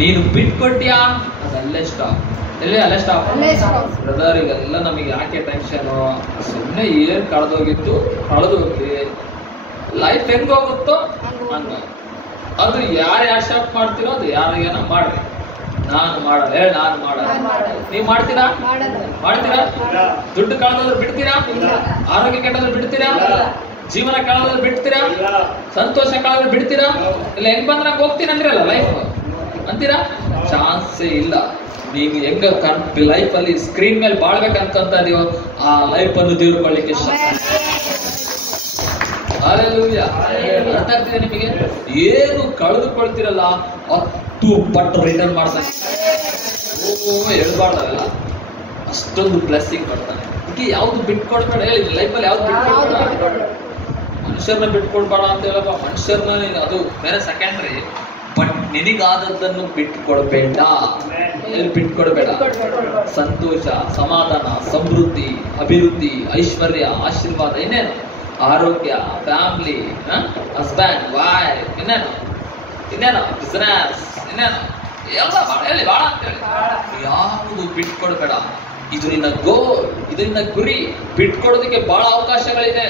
ನೀನು ಬಿಟ್ಕೊಟ್ಟಿಯಾ ಅದಲ್ಲೇ ಸ್ಟಾಪ್. ಅಲ್ಲೇ stop. Brother ಈಗೆಲ್ಲ ನಮಗೆ ಯಾಕೆ ಟೆನ್ಷನ್? ಸುಮ್ಮನೆ ಏನ್ ಕಳೆದೋಗಿತ್ತು ಕಳೆದು ಹೋಗ್ಲಿ, ಲೈಫ್ ಹೆಂಗ್ ಹೋಗುತ್ತೋ ಹಂಗ. ಅದು ಯಾರು ಸ್ಟಾಪ್ ಮಾಡ್ತೀರೋ ಅದು ಯಾರಿಗೇನ ಮಾಡ್ರಿ. ನಾನು ಮಾಡಲ್ಲ, ನಾನು ಮಾಡಲ್ಲ. ನೀವ್ ಮಾಡ್ತೀರಾ? ದುಡ್ಡು ಕಳೆದ್ರೆ ಬಿಡ್ತೀರಾ? ಆರೋಗ್ಯ ಕೆಟ್ಟದ್ರೆ ಬಿಡ್ತೀರಾ? ಜೀವನ ಕಳೆದ್ರೆ ಬಿಡ್ತೀರಾ? ಸಂತೋಷ ಕಳೆದ್ರೆ ಬಿಡ್ತೀರಾ? ಇಲ್ಲ ಹೆಂಗ್ ಬಂದ್ರೆ ಹೋಗ್ತೀನಿ ಅಂದ್ರಲ್ಲ ಲೈಫ್ ಅಂತೀರಾ? ಚಾನ್ಸೇ ಇಲ್ಲ. ನೀವು ಹೆಂಗ ಲೈಫ್ ಅಲ್ಲಿ ಸ್ಕ್ರೀನ್ ಮೇಲೆ ಬಾಳ್ಬೇಕಂತ ಇದೀವೋ ಆ ಲೈಫ್ ಅನ್ನು ದೇವ್ರಕೊಳ್ಳಿಕ್ಕೆ ಅರ್ಥ ಆಗ್ತಿದೆ ನಿಮಗೆ? ಏನು ಕಳೆದುಕೊಳ್ತಿರಲ್ಲ 10 ಪಟ್ಟು ರಿಟರ್ನ್ ಮಾಡ್ತಾನೆ. ಹೇಳ್ಬಾರ್ದಲ್ಲ, ಅಷ್ಟೊಂದು ಬ್ಲೆಸ್ಸಿಂಗ್ ಕೊಡ್ತಾನೆ. ಅದಕ್ಕೆ ಯಾವ್ದು ಬಿಟ್ಕೊಡ್ಬೇಡ ಹೇಳಿ ಲೈಫಲ್ಲಿ, ಯಾವ್ದು ಬಿಟ್ಕೊಡ್ಬೇಡ. ಮನುಷ್ಯರನ್ನ ಬಿಟ್ಕೊಡ್ಬೇಡ ಅಂತ ಹೇಳಪ್ಪ. ಮನುಷ್ಯರನ್ನ ಅದು ಬೇರೆ ಸೆಕೆಂಡ್ರಿ, ಬಟ್ ನಿನಗಾದದ್ದನ್ನು ಬಿಟ್ಕೊಡ್ಬೇಡ. ಎಲ್ಲಿ ಬಿಟ್ಕೊಡ್ಬೇಡ? ಸಂತೋಷ, ಸಮಾಧಾನ, ಸಮೃದ್ಧಿ, ಅಭಿವೃದ್ಧಿ, ಐಶ್ವರ್ಯ, ಆಶೀರ್ವಾದ, ಇನ್ನೇನು ಆರೋಗ್ಯ, ಫ್ಯಾಮಿಲಿ, ಹಸ್ಬೆಂಡ್, ವೈಫ್, ಇನ್ನೇನು ಬಿಸ್ನೆಸ್, ಇನ್ನೇನು ಎಲ್ಲ ಹೇಳಿ ಬಾಳ ಅಂತ ಹೇಳಿ. ಯಾವುದು ಬಿಟ್ಕೊಡ್ಬೇಡ. ಇದು ನಿನ್ನ ಗೋಲ್, ಇದು ನಿನ್ನ ಗುರಿ. ಬಿಟ್ಕೊಡೋದಕ್ಕೆ ಬಹಳ ಅವಕಾಶಗಳಿದೆ,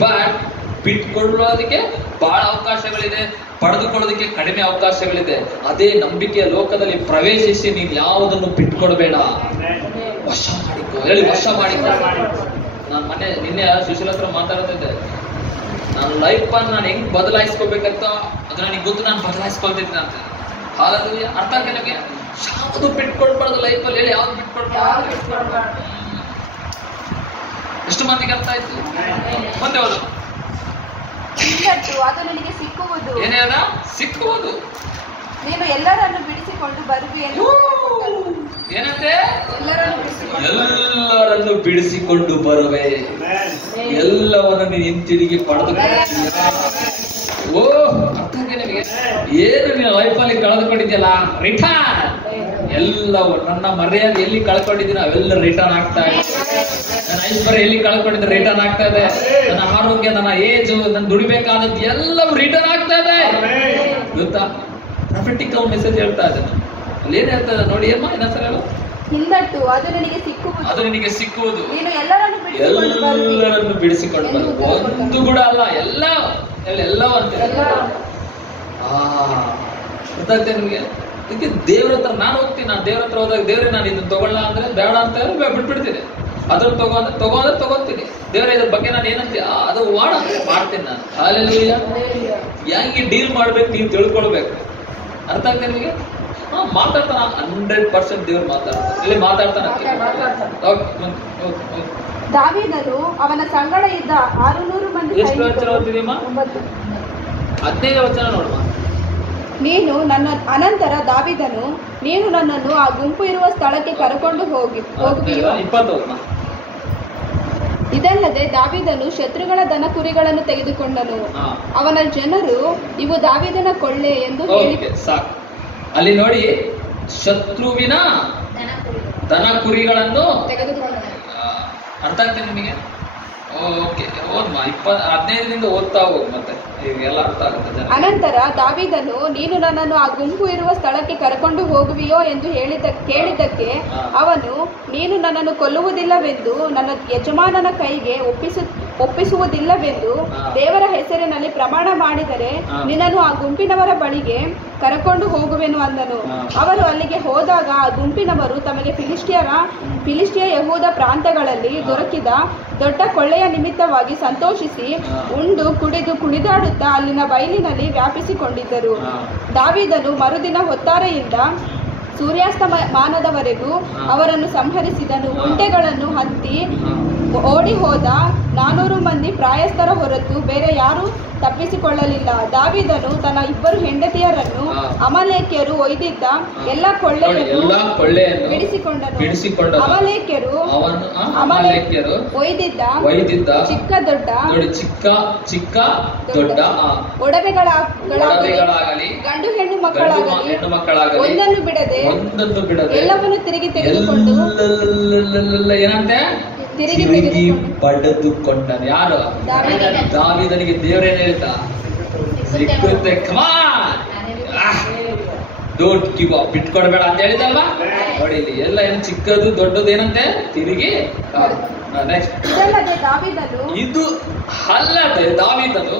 ಬಟ್ ಬಿಟ್ಕೊಳ್ಳೋದಕ್ಕೆ ಬಹಳ ಅವಕಾಶಗಳಿದೆ, ಪಡೆದುಕೊಳ್ಳೋದಕ್ಕೆ ಕಡಿಮೆ ಅವಕಾಶಗಳಿದೆ. ಅದೇ ನಂಬಿಕೆಯ ಲೋಕದಲ್ಲಿ ಪ್ರವೇಶಿಸಿ ನೀನು ಯಾವುದನ್ನು ಬಿಟ್ಕೊಡ್ಬೇಡ. ವಶ ಮಾಡಿಕೊ, ಹೇಳಿ ವಶ ಮಾಡಿಕೊ. ನಾನು ನಿನ್ನೆ ಸುಶೀಲ ಹತ್ರ ಮಾತಾಡ್ತಿದ್ದೆ. ನಾನು ಲೈಫ್ ಅನ್ನು ನಾನು ಹೆಂಗ್ ಬದಲಾಯಿಸ್ಕೋಬೇಕಂತ ಅದು ನನಗೆ ಗೊತ್ತು, ನಾನು ಬದಲಾಯಿಸ್ಕೊಳ್ತಿದ್ದೀನಿ ಅಂತ. ಹಾಗಾಗಿ ಅರ್ಥ ಆಗ ನಿಮಗೆ ಯಾವುದು ಬಿಟ್ಕೊಡ್ಬಾರ್ದು ಲೈಫಲ್ಲಿ ಹೇಳಿ, ಯಾವ್ದು ಬಿಟ್ಕೊಡ್ಬಾರ್ದು. ಎಷ್ಟು ಮಂದಿಗೆ ಅರ್ಥ ಆಯ್ತು? ಮತ್ತೆ ಹೌದು, ಅದು ನಿನಗೆ ಸಿಕ್ಕುವುದು. ಏನೇನ ಸಿಕ್ಕುವುದು? ನೀನು ಎಲ್ಲರನ್ನು ಬಿಡಿಸಿಕೊಂಡು ಬರುವಿ. ಏನಂತೆ? ಎಲ್ಲರನ್ನು ಬಿಡಿಸಿಕೊಂಡು ಬರುವೆ. ಎಲ್ಲವನ್ನು ನೀನು ಹಿಂತಿರುಗಿ ಪಡೆದುಕೊಳ್ಳುತ್ತೀಯ. ಓ ಅರ್ಥ ನಿಮಗೆ? ಏನು ನೀನು ಲೈಫಲ್ಲಿ ಕಳೆದುಕೊಂಡಿದ್ಯಲ್ಲ, ರಿಟರ್ನ್. ಎಲ್ಲವೂ ನನ್ನ ಮರ್ಯಾದೆ ಎಲ್ಲಿ ಕಳ್ಕೊಂಡಿದ್ದೀನೋ ಅವೆಲ್ಲ ರಿಟರ್ನ್ ಆಗ್ತಾ ಇದೆ. ನನ್ನ ಐಶ್ವರ್ಯ ಎಲ್ಲಿ ಕಳ್ಕೊಂಡಿದ್ರೆ ರಿಟರ್ನ್ ಆಗ್ತಾ ಇದೆ. ನನ್ನ ಆರೋಗ್ಯ, ನನ್ನ ಏಜ್, ನನ್ನ ದುಡಿಬೇಕಾದದ್ದು ಎಲ್ಲವೂ ರಿಟರ್ನ್ ಆಗ್ತಾ ಇದೆ. ಗೊತ್ತಾ? ಪ್ರಾಫಿಟಿಕ್ ಮೆಸೇಜ್ ಹೇಳ್ತಾ ಇದ್ದೇನೆ. ಅಲ್ಲಿ ಏನ್ ಹೇಳ್ತಾ ಇದೆ ನೋಡಿ ಅಮ್ಮ, ಇನ್ನೊಂದ್ಸಲ ಹೇಳು. ಹಿಂದಟ್ಟು ಅದು ನಿನಗೆ ಸಿಕ್ಕುವುದು. ಅದು ನಿನಗೆ ಸಿಕ್ಕುವುದು. ನೀನು ಎಲ್ಲರನ್ನು ಬಿಡಿಸಿಕೊಂಡು ಬರುವುದು. ಒಂದು ಕೂಡ ಅಲ್ಲ, ಎಲ್ಲವೂ ಅಂತ. ಗೊತ್ತಾಗ್ತದೆ ನಿಮಗೆ? ಇದಕ್ಕೆ ದೇವ್ರ ಹತ್ರ ನಾನು ಹೋಗ್ತೀನಿ. ನಾನು ದೇವ್ರ ಹತ್ರ ಹೋದಾಗ ದೇವ್ರೆ ನಾನು ಇದನ್ನ ತಗೊಳ್ಳ ಅಂದ್ರೆ ಬೇಡ ಅಂತ ಬಿಟ್ಬಿಡ್ತೀನಿ. ಅದನ್ನ ತಗೋತೀನಿ. ದೇವರ ಇದ್ರ ಬಗ್ಗೆ ನಾನು ಏನಂತ ಅದು ಮಾಡ್ತೀನಿ ನಾನು. ಹಾಲೆಲೂಯಾ. ಹೆಂಗೆ ಡೀಲ್ ಮಾಡ್ಬೇಕು ನೀವು ತಿಳ್ಕೊಳ್ಬೇಕು. ಅರ್ಥ ಆಗ್ತದೆ ನಿಮಗೆ? ಮಾತಾಡ್ತಾನ 100% ದೇವ್ರು ಮಾತಾಡ್ತಾನೆ. ಇಲ್ಲಿ ಮಾತಾಡ್ತಾನೆ. ದಾವೀದನು ಅವನ ಸಂಗಡ ಇದ್ದ 600 ಮಂದಿ. ಎಷ್ಟು ವಚನ ಓದ್ತಿದೀಮ್ಮ? 15 ವಚನ ನೋಡುವ. ನೀನು ನನ್ನ ಅನಂತರ ದಾವೀದನು, ನೀನು ನನ್ನನ್ನು ಆ ಗುಂಪು ಇರುವ ಸ್ಥಳಕ್ಕೆ ಕರೆಕೊಂಡು ಹೋಗುವಿಯೋ? 20. ಇದಲ್ಲದೆ ದಾವೀದನು ಶತ್ರುಗಳ ದನ ಕುರಿಗಳನ್ನು ತೆಗೆದುಕೊಂಡನು. ಅವನ ಜನರು ಇವು ದಾವೀದನ ಕೊಳ್ಳೆ ಎಂದು ಹೇಳಿ ಸಾಕು. ಅಲ್ಲಿ ನೋಡಿ, ಶತ್ರುವಿನ ದನ ಕುರಿಗಳನ್ನು ತೆಗೆದುಕೊಂಡನು. ಅರ್ಥ ಆಗ್ತದೆ ನಿಮಗೆ? ಓಕೆ, ಓದ್ಮ 15ರಿಂದ ಓದ್ತಾ ಹೋಗ್, ಮತ್ತೆ ಎಲ್ಲ ಅರ್ಥ ಆಗುತ್ತೆ. ಅನಂತರ ದಾವೀದನು, ನೀನು ನನ್ನನ್ನು ಆ ಗುಂಪು ಇರುವ ಸ್ಥಳಕ್ಕೆ ಕರೆಕೊಂಡು ಹೋಗುವಿಯೋ ಎಂದು ಕೇಳಿದ್ದಕ್ಕೆ ಅವನು, ನೀನು ನನ್ನನ್ನು ಕೊಲ್ಲುವುದಿಲ್ಲವೆಂದು ನನ್ನ ಯಜಮಾನನ ಕೈಗೆ ಒಪ್ಪಿಸುವುದಿಲ್ಲವೆಂದು ದೇವರ ಹೆಸರಿನಲ್ಲಿ ಪ್ರಮಾಣ ಮಾಡಿದರೆ ನಿನ್ನನ್ನು ಆ ಗುಂಪಿನವರ ಬಳಿಗೆ ಕರೆಕೊಂಡು ಹೋಗುವೆನು ಅಂದನು. ಅವರು ಅಲ್ಲಿಗೆ ಹೋದಾಗ ಆ ಗುಂಪಿನವರು ತಮಗೆ ಫಿಲಿಸ್ಟಿಯ ಯಹೂದ ಪ್ರಾಂತ್ಯಗಳಲ್ಲಿ ದೊರಕಿದ ದೊಡ್ಡ ಕೊಳ್ಳೆಯ ನಿಮಿತ್ತವಾಗಿ ಸಂತೋಷಿಸಿ ಉಂಡು ಕುಡಿದು ಕುಣಿದಾಡುತ್ತಾ ಅಲ್ಲಿನ ಬಯಲಿನಲ್ಲಿ ವ್ಯಾಪಿಸಿಕೊಂಡಿದ್ದರು. ದಾವೀದನು ಮರುದಿನ ಹೊತ್ತಾರೆಯಿಂದ ಸೂರ್ಯಾಸ್ತಮಾನದವರೆಗೂ ಅವರನ್ನು ಸಂಹರಿಸಿದನು. ಒಂಟೆಗಳನ್ನು ಹತ್ತಿ ಓಡಿ ಹೋದ 400 ಮಂದಿ ಪ್ರಾಯಸ್ಥರ ಹೊರತು ಬೇರೆ ಯಾರೂ ತಪ್ಪಿಸಿಕೊಳ್ಳಲಿಲ್ಲ. ದಾವೀದನು ತನ್ನ 2 ಹೆಂಡತಿಯರನ್ನು ಅಮಲೇಕ್ಯರು ಒಯ್ದಿದ್ದ ಎಲ್ಲ ಕೊಳ್ಳೆಯನ್ನು ಬಿಡಿಸಿಕೊಂಡನು. ಅಮಲೇಕ್ಯರು ಒಯ್ದಿದ್ದ ಚಿಕ್ಕ ದೊಡ್ಡ ಒಡವೆಗಳಾಗಲಿ ಗಂಡು ಹೆಣ್ಣು ಮಕ್ಕಳಾಗಲಿ ಒಂದನ್ನು ಬಿಡದೆ ಎಲ್ಲವನ್ನು ತಿರುಗಿ ತೆಗೆದುಕೊಂಡು ತಿರುಗಿ ಪಡೆದುಕೊಂಡನು. ಯಾರು? ದಾವೀದನಿಗೆ ದೇವರೇನು ಹೇಳ್ತಾ? ಸಿಕ್ಕುತ್ತೆ, ಡೋಂಟ್ ಗಿವ್ ಅಪ್, ಬಿಟ್ಕೊಡ್ಬೇಡ ಅಂತ ಹೇಳಿದಲ್ವಾ. ನೋಡಿ ಇಲ್ಲಿ ಎಲ್ಲ ಏನು ಚಿಕ್ಕದು ದೊಡ್ಡದು ಏನಂತೆ ತಿರುಗಿ. ನೆಕ್ಸ್ಟ್, ಇದಲ್ಲದೆ ದಾವೀದನು ಇದು ಅಲ್ಲದೆ ದಾವೀದನು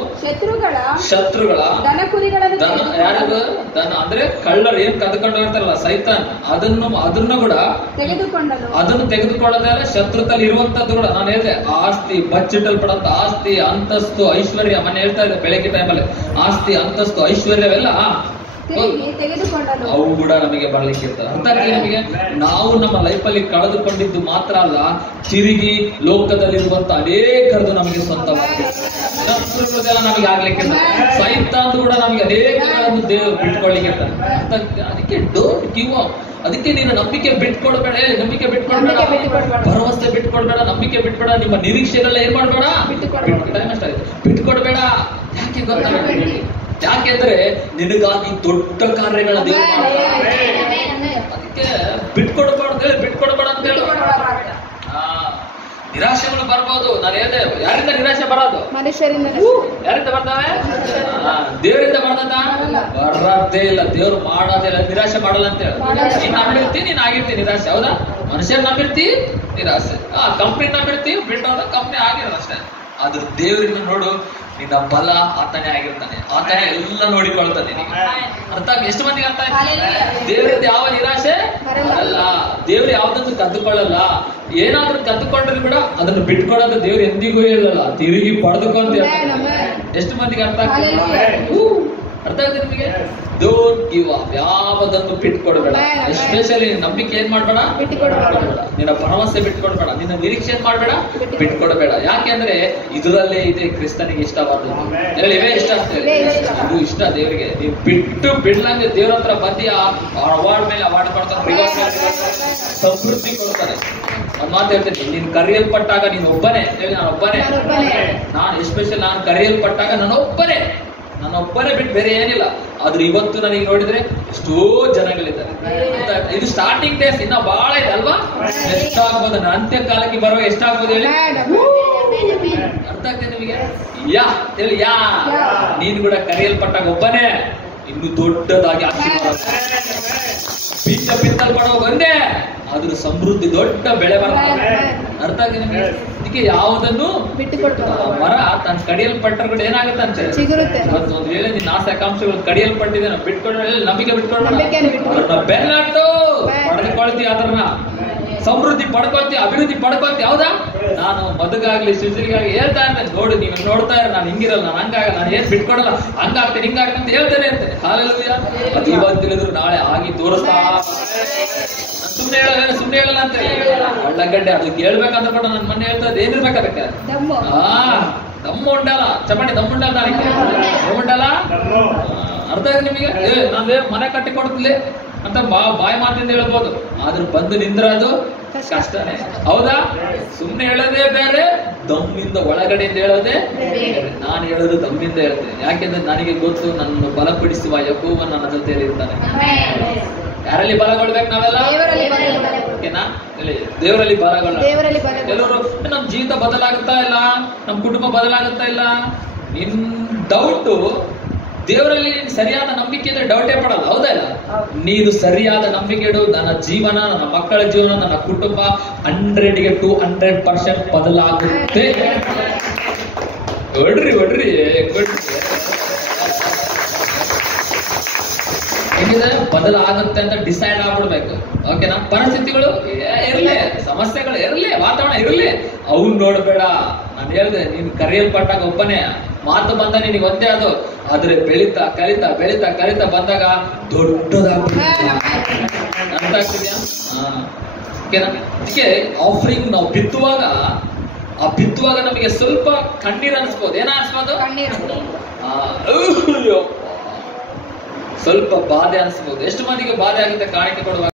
ಶತ್ರುಗಳ ದನ ಕುರಿಗಳನ್ನು ಯಾರಿಗೂ ದನ ಅಂದ್ರೆ ಕಳ್ಳರು ಏನ್ ಕದ್ಕೊಂಡು ಹೋಗ್ತಾರಲ್ಲ ಸೈತಾನ್, ಅದನ್ನ ಕೂಡ ಅದನ್ನು ತೆಗೆದುಕೊಳ್ಳದೆ ಶತ್ರುತಲ್ಲಿ ಇರುವಂತದ್ದು ಕೂಡ ನಾನು ಹೇಳಿದೆ. ಆಸ್ತಿ, ಬಚ್ಚಿಟ್ಟಲ್ಪಡಂತ ಆಸ್ತಿ, ಅಂತಸ್ತು, ಐಶ್ವರ್ಯ. ಮನೆ ಹೇಳ್ತಾ ಇದ್ದೆ ಬೆಳಗ್ಗೆ ಟೈಮಲ್ಲಿ, ಆಸ್ತಿ, ಅಂತಸ್ತು, ಐಶ್ವರ್ಯವೆಲ್ಲ ಅವು ಕೂಡ ನಮಗೆ ಬರ್ಲಿಕ್ಕೆ ಇರ್ತದೆ. ಅಂತಾಗಿ ನಮಗೆ ನಾವು ನಮ್ಮ ಲೈಫ್ ಅಲ್ಲಿ ಕಳೆದುಕೊಂಡಿದ್ದು ಮಾತ್ರ ಅಲ್ಲ, ತಿರುಗಿ ಲೋಕದಲ್ಲಿರುವಂತ ಅನೇಕರದು ನಮಗೆ ಸ್ವಂತವಾಗಿದೆ. ನಮಗೆ ಆಗ್ಲಿಕ್ಕೆ ಸೈತಾನ್ ಕೂಡ ನಮಗೆ ಅನೇಕರನ್ನು ದೇವರು ಬಿಟ್ಕೊಳ್ಳಿಕ್ಕೆ ಇರ್ತಾರೆ. ಅದಕ್ಕೆ ಡೋಂಟ್ ಗಿವ್ ಅಪ್. ಅದಕ್ಕೆ ನೀನು ನಂಬಿಕೆ ಬಿಟ್ಕೊಡ್ಬೇಡ, ನಂಬಿಕೆ ಬಿಟ್ಕೊಡ್ಬೇಡ, ಭರವಸೆ ಬಿಟ್ಕೊಡ್ಬೇಡ, ನಂಬಿಕೆ ಬಿಟ್ಬೇಡ, ನಿಮ್ಮ ನಿರೀಕ್ಷೆಗಳೆಲ್ಲ ಏನ್ ಮಾಡ್ಬೇಡ, ಬಿಟ್ಕೊಡ್ಬೇಡ. ಯಾಕೆ ಗೊತ್ತಾ? ಯಾಕೆಂದ್ರೆ ನಿನಗಾಗಿ ದೊಡ್ಡ ಕಾರ್ಯಗಳ ದೇವರು. ಅದಕ್ಕೆ ಬಿಟ್ಕೊಡ್ಬಾರ್ದು ಹೇಳಿ, ಬಿಟ್ಕೊಡ್ಬೇಡ ಅಂತ ಹೇಳು. ನಿರಾಶೆಗಳು ಬರ್ಬೋದು. ನಾನು ಹೇಳಿದೆ, ಯಾರಿಂದ ನಿರಾಶೆ ಬರೋದು? ಮನುಷ್ಯರಿಂದ. ಯಾರಿಂದ ಬರ್ತಾವೆ? ದೇವರಿಂದ ಬರ್ತದ? ಬರದೇ ಇಲ್ಲ. ದೇವ್ರು ಮಾಡೋದೇ ಇಲ್ಲ. ನಿರಾಶೆ ಮಾಡಲ್ಲ ಅಂತ ಹೇಳಿ. ನೀನ್ ನಂಬಿರ್ತಿ, ನೀನ್ ಆಗಿರ್ತಿ ನಿರಾಶೆ. ಹೌದಾ? ಮನುಷ್ಯರ್ ನಂಬಿರ್ತಿ, ನಿರಾಶೆ. ಕಂಪ್ನಿ ನಂಬಿರ್ತಿ, ಬಿಟ್ಟೋದ ಕಂಪ್ನಿ ಆಗಿರೋದು ಅಷ್ಟೇ. ಆದ್ರೆ ದೇವರಿಂದ ನೋಡು, ನಿನ್ನ ಬಲ ಆತನೇ ಆಗಿರ್ತಾನೆ. ಆತನೇ ಎಲ್ಲ ನೋಡಿಕೊಳ್ತಾನೆ. ಅರ್ಥ? ಎಷ್ಟು ಮಂದಿಗೆ ಅರ್ಥ ಆಯ್ತು? ದೇವರಿಂದ ಯಾವ ನಿರಾಶೆ ಅಲ್ಲ. ದೇವ್ರು ಯಾವ್ದನ್ನು ಕದ್ದುಕೊಳ್ಳಲ್ಲ. ಏನಾದ್ರೂ ಕದ್ದುಕೊಂಡ್ರು ಕೂಡ ಅದನ್ನು ಬಿಟ್ಕೊಡೋದು ದೇವ್ರು ಎಂದಿಗೂ ಹೇಳಲ್ಲ, ತಿರುಗಿ ಪಡೆದುಕೊಂತ. ಎಷ್ಟು ಮಂದಿಗೆ ಅರ್ಥ ಆಗ್ತದೆ? ಅರ್ಥ ಆಗುತ್ತೆ ನಿಮಗೆ? Don't give up. ಯಾವದನ್ನು ಬಿಟ್ಕೊಡ್ಬೇಡ. ಎಸ್ಪೆಷಲಿ ನಂಬಿಕೆ ಏನ್ ಮಾಡ್ಬೇಡ, ಬಿಟ್ಕೊಡ್ಬೇಡ. ನಿನ್ನ ಭರವಸೆ ಬಿಟ್ಕೊಡ್ಬೇಡ, ನಿನ್ನ ನಿರೀಕ್ಷೆ ಏನ್ ಮಾಡ್ಬೇಡ, ಬಿಟ್ಕೊಡ್ಬೇಡ. ಯಾಕೆಂದ್ರೆ ಇದರಲ್ಲೇ ಇದೆ ಕ್ರಿಸ್ತನಿಗೆ ಇಷ್ಟವಾದದ್ದು. ಹೇಳಿ, ಇವೇ ಇಷ್ಟ ಅಂತ ಹೇಳಿ. ಇದು ಇಷ್ಟ ದೇವರಿಗೆ. ನೀವು ಬಿಟ್ಟು ಬಿಡ್ಲಂಗೆ ದೇವ್ರ ಹತ್ರ ಬಂದಿ ಅವಾರ್ಡ್ ಮೇಲೆ ಅವಾರ್ಡ್ ಕೊಡ್ತಾರೆ, ಸಮೃದ್ಧಿ ಕೊಡ್ತಾರೆ. ಒಂದ್ ಮಾತು ಹೇಳ್ತೀನಿ, ನೀನ್ ಕರೆಯಲ್ಪಟ್ಟಾಗ ನೀನ್ ಒಬ್ಬನೇ ಹೇಳಿ, ನಾನು ಒಬ್ಬನೇ. ನಾನು ಎಸ್ಪೆಷಲ್ ನಾನು ಕರೆಯಲ್ಪಟ್ಟಾಗ ನಾನೊಬ್ಬನೇ ಬಿಟ್ಟು ಬೇರೆ ಏನಿಲ್ಲ. ಆದ್ರೆ ಇವತ್ತು ನನಗೆ ನೋಡಿದ್ರೆ ಎಷ್ಟೋ ಜನಗಳಿದ್ದಾರೆ. ಇದು ಸ್ಟಾರ್ಟಿಂಗ್ ಡೇಸ್, ಇನ್ನ ಬಹಳ ಇದೆ ಅಲ್ವಾ? ಎಷ್ಟಾಗ್ಬೋದು ಅಂತ್ಯ ಕಾಲಕ್ಕೆ ಬರುವ ಎಷ್ಟಾಗ್ಬೋದು ಹೇಳಿ? ಅರ್ಥ ಆಗ್ತದೆ ನಿಮಗೆ? ಯಾ ಹೇಳಿ, ಯಾ ನೀನು ಕೂಡ ಕರೆಯಲ್ಪಟ್ಟಾಗ ಒಬ್ಬನೇ, ಇನ್ನು ದೊಡ್ಡದಾಗಿ ಬೀಜ ಬಿತ್ತಲ್ಪಡುವ ಒಂದೇ, ಆದ್ರೂ ಸಮೃದ್ಧಿ ದೊಡ್ಡ ಬೆಳೆ ಬರ್ತದೆ. ಅರ್ಥ ಆಗಿದೆ ನಿಮಗೆ? ಅದಕ್ಕೆ ಯಾವುದನ್ನು ಮರ ತನ್ನ ಕಡಿಯಲ್ಪಟ್ಟರು ಕೂಡ ಏನಾಗುತ್ತೆ ಅಂತ ಇವತ್ತು ಒಂದು ವೇಳೆ ನಿನ್ನ ಆಸೆಕಾಂಕ್ಷೆಗಳು ಕಡಿಯಲ್ಪಟ್ಟಿದೆ, ನಾವು ಬಿಟ್ಕೊಂಡ್ರೆ ನಂಬಿಕೆ ಬಿಟ್ಕೊಂಡ್ರೆ ಬೆನ್ನಟ್ಟು ಪಡೆದುಕೊಳ್ತೀವಿ, ಅದನ್ನ ಸಮೃದ್ಧಿ ಪಡ್ಕೊಳ್ತಿ, ಅಭಿವೃದ್ಧಿ ಪಡ್ಕೊಳ್ತಿ. ಹೌದಾ? ನಾನು ಮದುಗಾಗ್ಲಿ ಶಿಶುರಿಗಾಗಿ ಹೇಳ್ತಾ ಇರ್ತೇನೆ, ನೋಡಿ ನೀವು ನೋಡ್ತಾ ಇರ, ನಾನು ಹಿಂಗಿರಲ್ಲ, ನಾನು ಹಂಗಾಗಲ್ಲ, ನಾನು ಏನ್ ಬಿಟ್ಕೊಡಲ್ಲ, ಹಂಗಾಗ್ತೇನೆ ಹಿಂಗಾಗ್ತೇನೆ ಅಂತ ಹೇಳ್ತೇನೆ ಇರ್ತೇನೆ. ಹಾಲೆಲೂಯಾ. ಅದು ಇವತ್ತು ತಿಳಿದ್ರು ನಾಳೆ ಆಗಿ ತೋರಿಸ್ತಾ. ಸುಮ್ನೆ ಹೇಳಲ್ಲ ಅಂತ ಒಳ್ಳಗಡ್ಡೆ ಅದು ಕೇಳ್ಬೇಕಂದ್ರೆ ಕೂಡ ನನ್ನ ಮೊನ್ನೆ ಹೇಳ್ತದೆ ಏನಿರ್ಬೇಕು ಅದಕ್ಕೆ? ದಮ್ಮು ಉಂಡಲ್ಲ, ಚಪಾಟಿ ದಮ್ಮು ಉಂಡಲ್ಲ, ಉಂಡಲ್ಲ. ಅರ್ಥ ಆಗಿದೆ ನಿಮಗೆ? ನಾವೇ ಮನೆ ಕಟ್ಟಿ ಕೊಡ್ತಿಲ್ಲ ಅಂತ ಬಾಯಿ ಮಾತಿಂದ ಹೇಳ್ಬೋದು, ಆದ್ರೂ ಬಂದು ನಿಂದ್ರದು ಕಷ್ಟನೇ. ಹೌದಾ? ಸುಮ್ನೆ ಹೇಳೋದೇ ಬೇರೆ, ದಮ್ಮಿಂದ ಒಳಗಡೆಯಿಂದ ಹೇಳೋದೇ ಬೇರೆ. ನಾನು ಹೇಳೋದು ದಮ್ಮಿಂದ ಹೇಳ್ತೇನೆ. ಯಾಕೆಂದ್ರೆ ನನಗೆ ಗೊತ್ತು, ನನ್ನನ್ನು ಬಲಪಡಿಸುವ ಯೆಹೋವ ನನ್ನ ಜೊತೆಯಲ್ಲಿ ಇರ್ತಾನೆ. ಯಾರಲ್ಲಿ ಬಲಗೊಳ್ಬೇಕು ನಾವೆಲ್ಲ? ಓಕೆನಾ? ದೇವರಲ್ಲಿ ಬಲಗೊಳ್ಳ. ಕೆಲವರು ನಮ್ ಜೀವಿತ ಬದಲಾಗುತ್ತಾ ಇಲ್ಲ, ನಮ್ ಕುಟುಂಬ ಬದಲಾಗುತ್ತಾ ಇಲ್ಲ. ನಿನ್ ಡೌಟು ದೇವರಲ್ಲಿ ಸರಿಯಾದ ನಂಬಿಕೆ ಇದ್ರೆ ಡೌಟೇ ಪಡಲ್ಲ. ಹೌದಾ ಇಲ್ಲ? ನೀನು ಸರಿಯಾದ ನಂಬಿಕೆ ಇಡು, ನನ್ನ ಜೀವನ, ನನ್ನ ಮಕ್ಕಳ ಜೀವನ, ನನ್ನ ಕುಟುಂಬ 100ಗೆ 200% ಬದಲಾಗುತ್ತೆ. ಹೊಡ್ರಿ ಹೆಂಗಿದೆ? ಬದಲಾಗುತ್ತೆ ಅಂತ ಡಿಸೈಡ್ ಆಗ್ಬಿಡ್ಬೇಕು. ಓಕೆನಾ? ಪರಿಸ್ಥಿತಿಗಳು ಇರ್ಲಿ, ಸಮಸ್ಯೆಗಳು ಇರ್ಲಿ, ವಾತಾವರಣ ಇರ್ಲಿ, ಅವ್ನು ನೋಡ್ಬೇಡ. ನಾನು ಹೇಳ್ದೆ, ನೀನು ಕರೆಯಲ್ಪಟ್ಟಾಗ ಒಬ್ಬನೇ, ಮಾತು ಬಂದ ನಿನಗೆ ಒಂದೇ ಅದು. ಆದ್ರೆ ಬೆಳೀತಾ ಕಲಿತಾ ಬಂದಾಗ ದೊಡ್ಡದಾಗ್ಬಿಡುತ್ತೆ. ಅರ್ಥ ಆಗ್ತಿದ್ಯಾ? ಓಕೆನಾ? ಅದಕ್ಕೆ ಆಫರಿಂಗ್ ನಾವು ಬಿತ್ತುವಾಗ ನಮಗೆ ಸ್ವಲ್ಪ ಕಣ್ಣೀರು ಅನ್ಸ್ಬೋದು. ಏನ ಅನ್ಸ್ಬೋದು? ಸ್ವಲ್ಪ ಬಾಧೆ ಅನ್ಸ್ಬೋದು. ಎಷ್ಟು ಮಂದಿಗೆ ಬಾಧೆ ಆಗುತ್ತೆ ಕಾಣಿಕೆ ಕೊಡುವಾಗ?